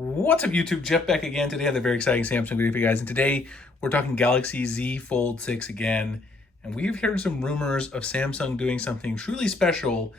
What's up YouTube? Jeff Beck again. Today I have a very exciting Samsung video for you guys. And today we're talking Galaxy Z Fold 6 again. And we've heard some rumors of Samsung doing something truly special.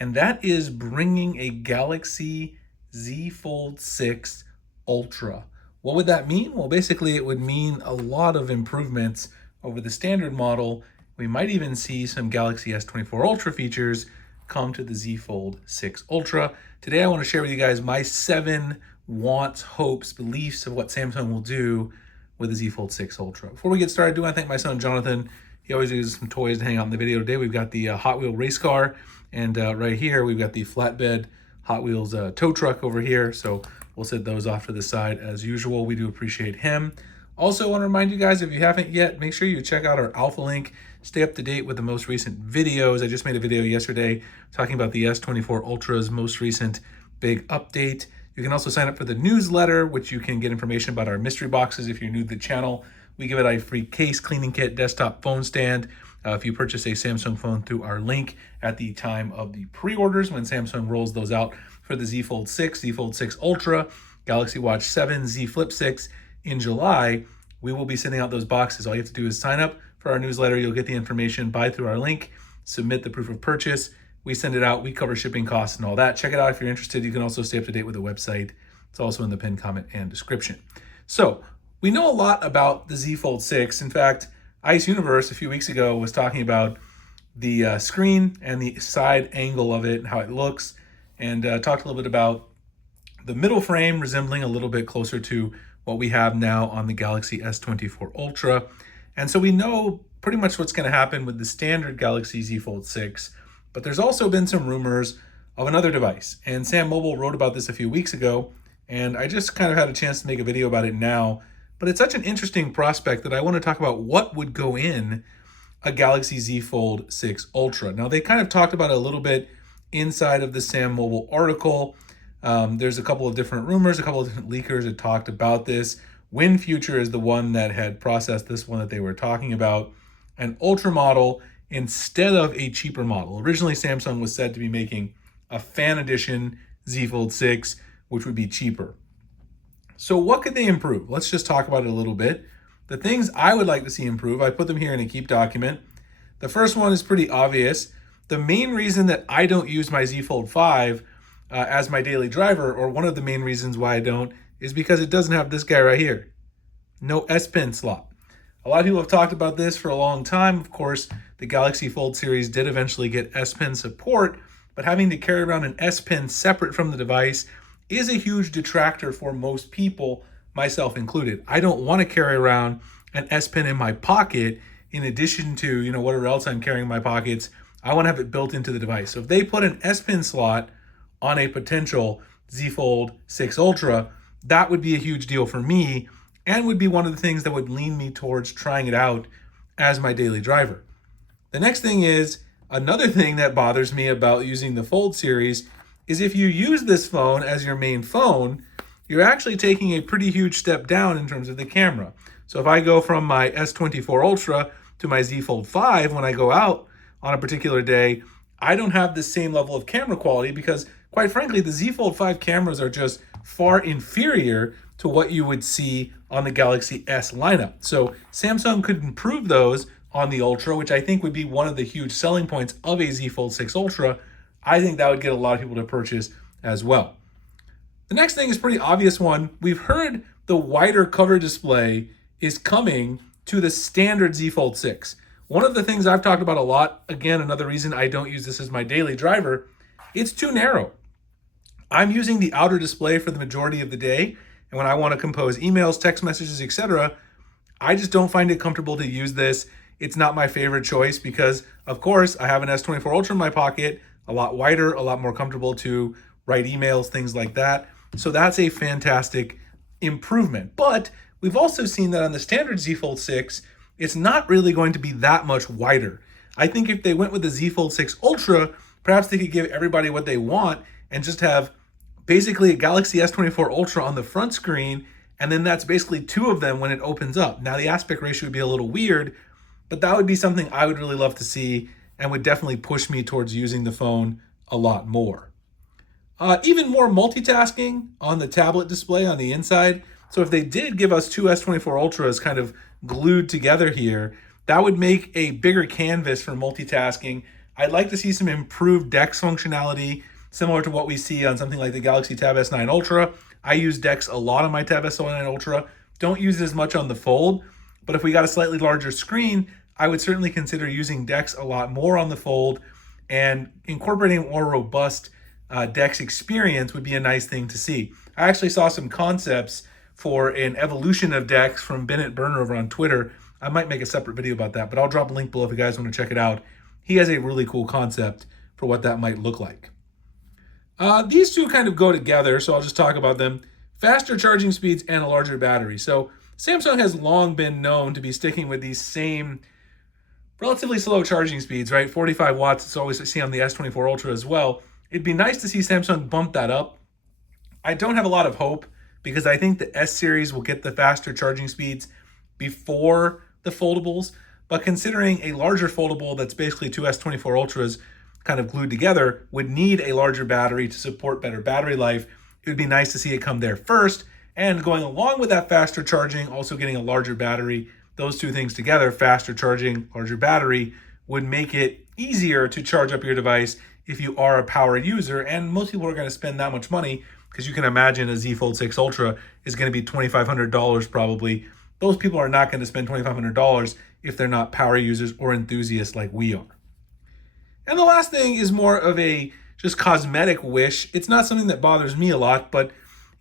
And that is bringing a Galaxy Z Fold 6 Ultra. What would that mean? Well, basically it would mean a lot of improvements over the standard model. We might even see some Galaxy S24 Ultra features come to the Z Fold 6 Ultra. Today I want to share with you guys my 7 wants, hopes, beliefs of what Samsung will do with the Z Fold 6 Ultra. Before we get started, I do want to thank my son Jonathan. He always uses some toys to hang out in the video. Today we've got the Hot Wheel race car, and right here we've got the flatbed Hot Wheels tow truck over here. So we'll set those off to the side as usual. We do appreciate him. Also, I want to remind you guys, if you haven't yet, make sure you check out our Alpha Link. Stay up to date with the most recent videos. I just made a video yesterday talking about the S24 Ultra's most recent big update. You can also sign up for the newsletter, which you can get information about our mystery boxes if you're new to the channel. We give it a free case, cleaning kit, desktop phone stand if you purchase a Samsung phone through our link at the time of the pre-orders when Samsung rolls those out for the Z Fold 6, Z Fold 6 Ultra, Galaxy Watch 7, Z Flip 6 in July. We will be sending out those boxes. All you have to do is sign up for our newsletter. You'll get the information, buy through our link, submit the proof of purchase. We send it out. We cover shipping costs and all that. Check it out if you're interested. You can also stay up to date with the website. It's also in the pinned comment and description. So we know a lot about the Z Fold 6. In fact, Ice Universe a few weeks ago was talking about the screen and the side angle of it and how it looks, and talked a little bit about the middle frame resembling a little bit closer to what we have now on the Galaxy S24 Ultra. And so we know pretty much what's going to happen with the standard Galaxy Z Fold 6. But there's also been some rumors of another device. And Sam Mobile wrote about this a few weeks ago, and I just kind of had a chance to make a video about it now. But it's such an interesting prospect that I want to talk about what would go in a Galaxy Z Fold 6 Ultra. Now, they kind of talked about it a little bit inside of the Sam Mobile article. There's a couple of different rumors, a couple of different leakers that talked about this. WinFuture is the one that had processed this one that they were talking about. An Ultra model instead of a cheaper model. Originally, Samsung was said to be making a Fan Edition Z Fold 6, which would be cheaper. So what could they improve? Let's just talk about it a little bit. The things I would like to see improve, I put them here in a Keep document. The first one is pretty obvious. The main reason that I don't use my Z Fold 5 as my daily driver, or one of the main reasons why I don't, is because it doesn't have this guy right here. No S Pen slot. A lot of people have talked about this for a long time. Of course, the Galaxy Fold series did eventually get S Pen support, but having to carry around an S Pen separate from the device is a huge detractor for most people, myself included. I don't want to carry around an S Pen in my pocket in addition to, whatever else I'm carrying in my pockets. I want to have it built into the device. So if they put an S Pen slot on a potential Z Fold 6 Ultra, that would be a huge deal for me, and would be one of the things that would lean me towards trying it out as my daily driver. The next thing is, another thing that bothers me about using the Fold series is if you use this phone as your main phone, you're actually taking a pretty huge step down in terms of the camera. So if I go from my S24 Ultra to my Z Fold 5 when I go out on a particular day, I don't have the same level of camera quality because, quite frankly, the Z Fold 5 cameras are just far inferior to what you would see on the Galaxy S lineup. So Samsung could improve those on the Ultra, which I think would be one of the huge selling points of a Z Fold 6 Ultra. I think that would get a lot of people to purchase as well. The next thing is a pretty obvious one. We've heard the wider cover display is coming to the standard Z Fold 6. One of the things I've talked about a lot, again, another reason I don't use this as my daily driver, it's too narrow. I'm using the outer display for the majority of the day, and when I want to compose emails, text messages, etc., I just don't find it comfortable to use this. It's not my favorite choice because, of course, I have an S24 Ultra in my pocket, a lot wider, a lot more comfortable to write emails, things like that. So that's a fantastic improvement. But we've also seen that on the standard Z Fold 6, it's not really going to be that much wider. I think if they went with the Z Fold 6 Ultra, perhaps they could give everybody what they want and just have basically a Galaxy S24 Ultra on the front screen, and then that's basically two of them when it opens up. Now, the aspect ratio would be a little weird, but that would be something I would really love to see and would definitely push me towards using the phone a lot more. Even more multitasking on the tablet display on the inside. So if they did give us two S24 Ultras kind of glued together here, that would make a bigger canvas for multitasking. I'd like to see some improved DeX functionality, similar to what we see on something like the Galaxy Tab S9 Ultra. I use DeX a lot on my Tab S9 Ultra. Don't use it as much on the Fold, but if we got a slightly larger screen, I would certainly consider using DeX a lot more on the Fold, and incorporating a more robust DeX experience would be a nice thing to see. I actually saw some concepts for an evolution of DeX from Bennett Burner over on Twitter. I might make a separate video about that, but I'll drop a link below if you guys want to check it out. He has a really cool concept for what that might look like. These two kind of go together, so I'll just talk about them. Faster charging speeds and a larger battery. So Samsung has long been known to be sticking with these same relatively slow charging speeds, right? 45 watts, it's always seen on the S24 Ultra as well. It'd be nice to see Samsung bump that up. I don't have a lot of hope because I think the S series will get the faster charging speeds before the foldables, but considering a larger foldable that's basically two S24 Ultras kind of glued together would need a larger battery to support better battery life, it would be nice to see it come there first. And going along with that faster charging, also getting a larger battery, those two things together, faster charging, larger battery, would make it easier to charge up your device if you are a power user. And most people are going to spend that much money because you can imagine a Z Fold 6 Ultra is going to be $2,500 probably. Those people are not going to spend $2,500 if they're not power users or enthusiasts like we are. And the last thing is more of a just cosmetic wish. It's not something that bothers me a lot, but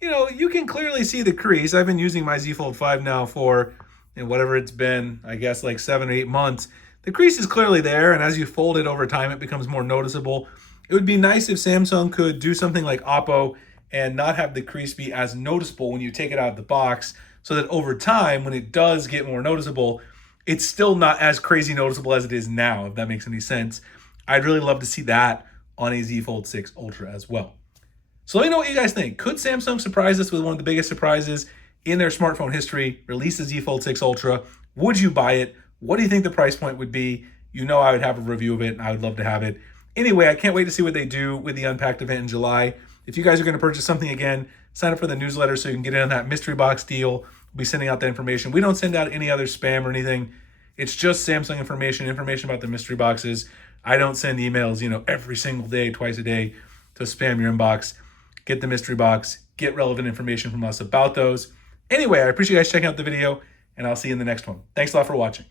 you can clearly see the crease. I've been using my Z Fold 5 now for whatever it's been, I guess like 7 or 8 months. The crease is clearly there, and as you fold it over time, it becomes more noticeable. It would be nice if Samsung could do something like Oppo and not have the crease be as noticeable when you take it out of the box, so that over time, when it does get more noticeable, it's still not as crazy noticeable as it is now, if that makes any sense. I'd really love to see that on a Z Fold 6 Ultra as well. So let me know what you guys think. Could Samsung surprise us with one of the biggest surprises in their smartphone history, release the Z Fold 6 Ultra? Would you buy it? What do you think the price point would be? I would have a review of it, and I would love to have it. Anyway, I can't wait to see what they do with the Unpacked event in July. If you guys are going to purchase something again, sign up for the newsletter so you can get in on that mystery box deal. We'll be sending out that information. We don't send out any other spam or anything. It's just Samsung information about the mystery boxes. I don't send emails, every single day, twice a day to spam your inbox. Get the mystery box, get relevant information from us about those. Anyway, I appreciate you guys checking out the video, and I'll see you in the next one. Thanks a lot for watching.